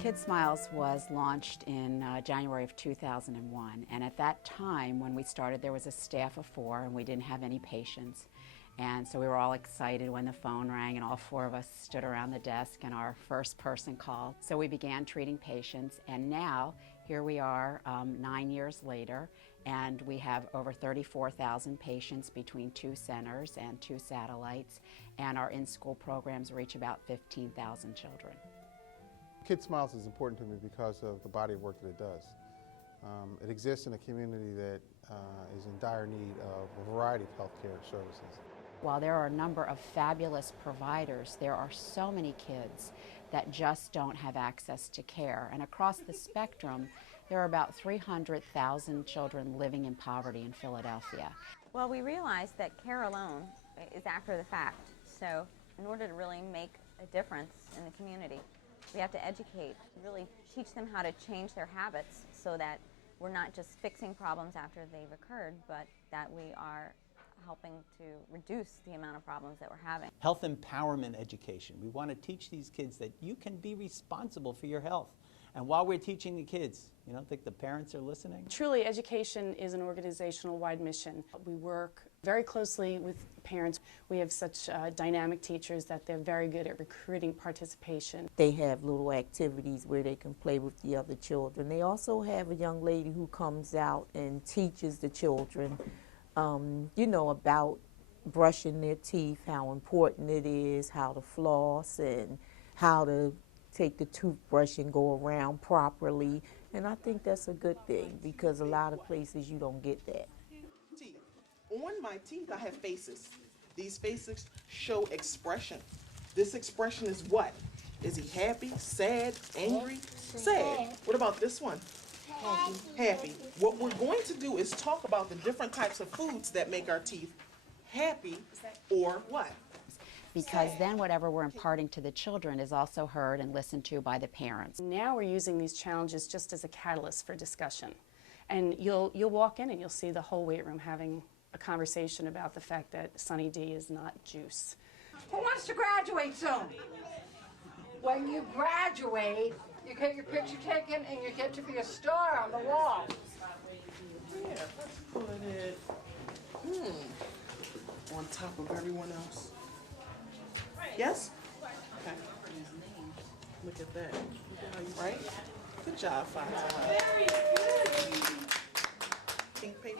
Kid Smiles was launched in January of 2001, and at that time when we started there was a staff of 4 and we didn't have any patients. And so we were all excited when the phone rang and all 4 of us stood around the desk and our first person called. So we began treating patients, and now here we are 9 years later, and we have over 34,000 patients between 2 centers and 2 satellites, and our in-school programs reach about 15,000 children. Kid Smiles is important to me because of the body of work that it does. It exists in a community that is in dire need of a variety of healthcare services. While there are a number of fabulous providers, there are so many kids that just don't have access to care. And across the spectrum, there are about 300,000 children living in poverty in Philadelphia. Well, we realized that care alone is after the fact. So in order to really make a difference in the community, we have to educate, really teach them how to change their habits so that we're not just fixing problems after they've occurred, but that we are helping to reduce the amount of problems that we're having. Health empowerment education. We want to teach these kids that you can be responsible for your health. And while we're teaching the kids, you don't think the parents are listening? Truly, education is an organizational-wide mission. We work very closely with parents. We have such dynamic teachers that they're very good at recruiting participation. They have little activities where they can play with the other children. They also have a young lady who comes out and teaches the children, you know, about brushing their teeth, how important it is, how to floss, and how to take the toothbrush and go around properly. And I think that's a good thing because a lot of places you don't get that. On my teeth, I have faces. These faces show expression. This expression is what? Is he happy, sad, angry? Sad. What about this one? Happy. Happy. What we're going to do is talk about the different types of foods that make our teeth happy or what? Because then whatever we're imparting to the children is also heard and listened to by the parents. Now we're using these challenges just as a catalyst for discussion. And you'll walk in and you'll see the whole weight room having a conversation about the fact that Sunny D is not juice. Who wants to graduate soon? When you graduate, you get your picture taken and you get to be a star on the wall. Yeah, let's put it on top of everyone else. Yes? Okay. Look at that. Right? Good job, Fonzie.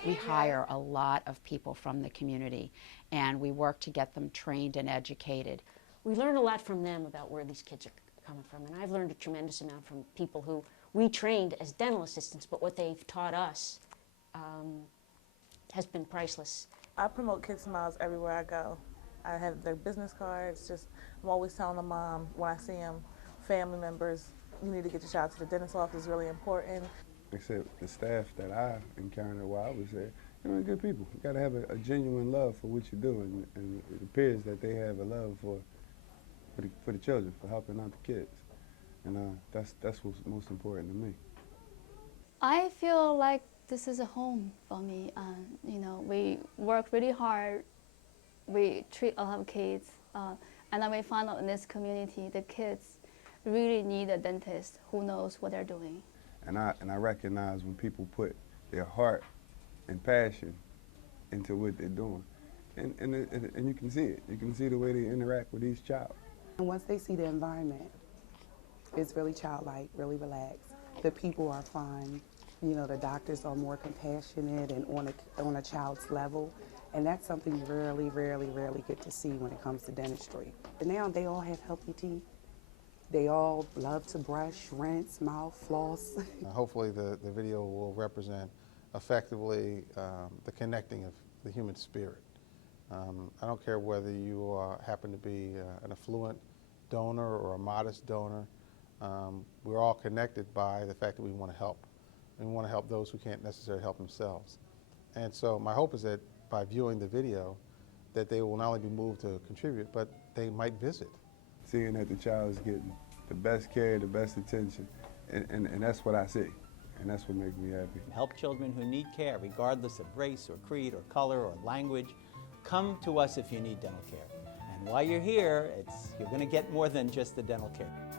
We hire a lot of people from the community, and we work to get them trained and educated. We learn a lot from them about where these kids are coming from, and I've learned a tremendous amount from people who we trained as dental assistants, but what they've taught us has been priceless. I promote Kid Smiles everywhere I go. I have their business cards. I'm always telling them when I see them, family members, you need to get your child to the dentist's office. It's really important. Except the staff that I encountered while I was there, they're good people. You got to have a genuine love for what you do, and it appears that they have a love for the children, for helping out the kids, and that's what's most important to me. I feel like this is a home for me. You know, we work really hard. We treat a lot of kids, and then we find out in this community, the kids really need a dentist who knows what they're doing. And I recognize when people put their heart and passion into what they're doing, and you can see it. You can see the way they interact with each child. And once they see the environment, it's really childlike, really relaxed. The people are fun. You know, the doctors are more compassionate and on a child's level. And that's something you rarely get to see when it comes to dentistry. But now they all have healthy teeth. They all love to brush, rinse, mouth, floss. Hopefully the video will represent effectively the connecting of the human spirit. I don't care whether you happen to be an affluent donor or a modest donor. We're all connected by the fact that we want to help. And we want to help those who can't necessarily help themselves. And so my hope is that by viewing the video, that they will not only be moved to contribute, but they might visit. Seeing that the child is getting the best care, the best attention, and that's what I see, and that's what makes me happy. Help children who need care, regardless of race or creed or color or language. Come to us if you need dental care. And while you're here, you're going to get more than just the dental care.